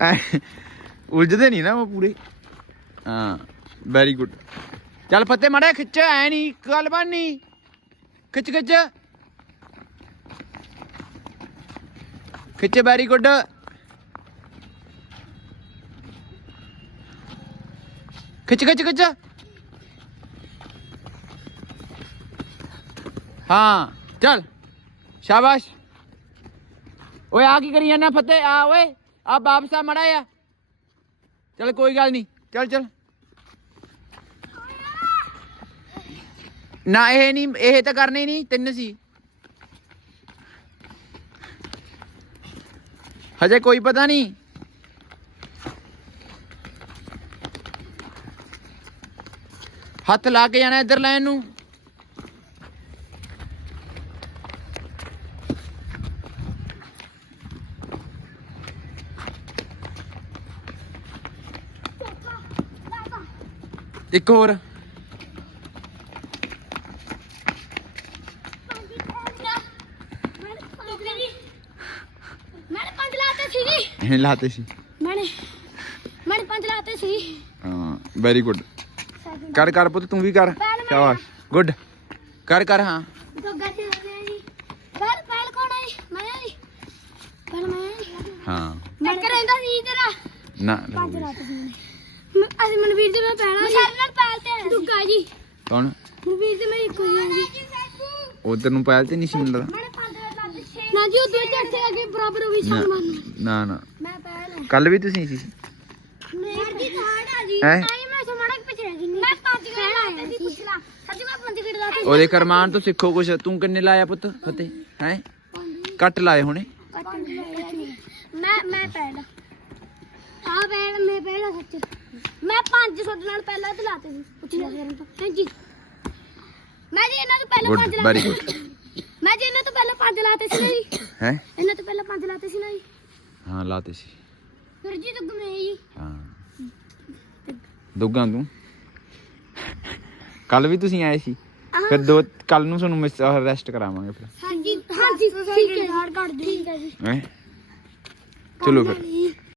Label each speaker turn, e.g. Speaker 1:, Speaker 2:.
Speaker 1: ਐ, ਉਲਝਦੇ ਨਹੀਂ ਨਾ ਉਹ ਪੂਰੇ। ਹਾਂ ਵੈਰੀ ਗੁੱਡ ਚੱਲ ਫੱਤੇ ਮੜਾ, ਖਿੱਚ, ਐ ਨਹੀਂ ਗੱਲ ਬਣਨੀ। ਖਿੱਚ ਖਿੱਚ। ਖਿੱਚ ਵੈਰੀ ਗੁੱਡ ਖਿੱਚ ਖਿੱਚ ਖਿੱਚ। ਹਾਂ, ਚੱਲ। ਸ਼ਾਬਾਸ਼। ਓਏ ਆ ਕੀ ਕਰੀ ਜਾਂਦਾ ਫੱਤੇ? ਆ ਓਏ। ਆ ਵਾਪਸ ਆ ਮੜਾ ਆ। ਚੱਲ ਕੋਈ ਗੱਲ ਨਹੀਂ ਚੱਲ ਚੱਲ। ਨਾ ਇਹ ਨਹੀਂ ਇਹ ਤਾਂ ਕਰਨੇ ਨਹੀਂ ਤਿੰਨ ਸੀ। ਹਜੇ ਕੋਈ ਪਤਾ ਨਹੀਂ ਹੱਥ ਲਾ ਕੇ ਜਾਣਾ ਇੱਧਰ ਲੈਣ ਨੂੰ। ਇੱਕ ਹੋਰ।
Speaker 2: ਮੈਨੇ ਪੰਜ ਲਾਤੇ ਸੀ ਜੀ
Speaker 1: ਇਹ ਲਾਤੇ ਸੀ।
Speaker 2: ਮੈਨੇ ਮੈਨੇ ਪੰਜ ਲਾਤੇ ਸੀ
Speaker 1: ਹਾਂ ਵੈਰੀ ਗੁੱਡ ਕਰ ਕਰ ਪੁੱਤ ਤੂੰ ਵੀ ਕਰ। ਸ਼ਾਬਾਸ਼। ਗੁੱਡ ਕਰ ਕਰ ਹਾਂ।
Speaker 2: ਗੱਗਾ ਜੀ ਜੀ ਪਹਿਲ ਪਹਿਲ ਕੋਣ ਆਈ ਮੈਂ ਆਈ ਪਹਿਲ ਮੈਂ
Speaker 1: ਹਾਂ।
Speaker 2: ਮੈਂ ਕਰਦਾ ਸੀ ਤੇਰਾ।
Speaker 1: ਨਾ
Speaker 2: ਪੰਜ ਲਾਤੇ ਸੀ ਅਸੀਂ ਮਨਵੀਰ ਦੇ ਮੈਂ ਪਹਿਲਾ ਸੀ ਨਾਲ ਪਹਿਲਤੇ ਆ ਦੁੱਗਾ ਜੀ।
Speaker 1: ਕੌਣ?
Speaker 2: ਮਨਵੀਰ ਦੇ ਮੈਂ ਇੱਕੋ ਹੀ ਜੀ।
Speaker 1: ਉਧਰ ਨੂੰ ਪਾਇਲ ਤੇ ਨਹੀਂ ਸੀ ਮਿਲਦਾ
Speaker 2: ਨਾ ਜੀ ਉਹ ਦੋ ਚੜਤੇ ਅੱਗੇ ਬਰਾਬਰ ਹੋ ਗਈ
Speaker 1: ਨਾ
Speaker 2: ਸਨਮਾਨ
Speaker 1: ਨਾ ਨਾ।
Speaker 2: ਮੈਂ ਪਹਿਲ
Speaker 1: ਕੱਲ ਵੀ ਤੁਸੀਂ ਸੀ?
Speaker 2: ਸਰ ਜੀ ਆ ਜੀ।
Speaker 1: ਹੈਂ?
Speaker 2: ਨਹੀਂ ਮੈਂ ਸਮਾਣਾ ਪਿੱਛੇ ਰਹਿ ਗਈ। ਮੈਂ ਪੰਜ ਗੇੜ ਲਾਤੇ ਸੀ ਪੁੱਛ ਲਾ ਸੱਚ ਮੈਂ ਪੰਜ ਗੇੜ ਲਾਤੇ
Speaker 1: ਉਹਦੇ ਕਰਮਾਨ ਤੋਂ ਸਿੱਖੋ ਕੁਛ। ਤੂੰ ਕਿੰਨੇ ਲਾਇਆ ਪੁੱਤ? ਫਤਿਹ ਹੈ? ਕੱਟ ਲਾਏ ਹੁਣੇ।
Speaker 2: ਮੈਂ ਮੈਂ ਪਹਿਲਾ ਆ ਪਹਿਲ ਮੈਂ ਪਹਿਲਾ ਸੱਚ। ਮੈਂ ਪੰਜ ਸੁੱਟ ਨਾਲ ਪਹਿਲਾਂ ਤੇ ਲਾਤੇ ਸੀ। ਪੁੱਛ ਲਿਆ। ਕਰਨ ਤੋਂ। ਹਾਂਜੀ। ਮੈਂ ਜੀ ਇਹਨਾਂ ਤੋਂ ਪਹਿਲਾਂ
Speaker 1: ਗੁੱਡ
Speaker 2: ਪੰਜ
Speaker 1: ਵੈਰੀ
Speaker 2: ਲਾਤੇ
Speaker 1: ਗੁੱਡ
Speaker 2: ਮੈਂ ਜੀ ਇਹਨਾਂ ਤੋਂ ਪਹਿਲਾਂ ਪੰਜ ਲਾਤੇ ਸੀ ਨਾ ਜੀ।
Speaker 1: ਹੈ?
Speaker 2: ਇਹਨਾਂ ਤੋਂ ਪਹਿਲਾਂ ਪੰਜ ਲਾਤੇ ਸੀ ਨਾ ਜੀ।
Speaker 1: ਹਾਂ ਲਾਤੇ ਸੀ।
Speaker 2: ਫਿਰ ਜੀ ਤੂੰ ਗਮੇ ਜੀ।
Speaker 1: ਹਾਂ। ਦੁੱਗਾ ਤੂੰ। ਕੱਲ ਵੀ ਤੁਸੀਂ ਆਏ ਸੀ। ਫਿਰ ਦੋ ਕੱਲ ਨੂੰ ਤੁਹਾਨੂੰ ਮਿਸ ਰੈਸਟ ਕਰਾਵਾਂਗੇ ਫਿਰ।
Speaker 2: ਹਾਂਜੀ ਹਾਂਜੀ ਠੀਕ ਹੈ ਠੀਕ ਹੈ ਜੀ।
Speaker 1: ਹੈ? ਚਲੋ ਫਿਰ।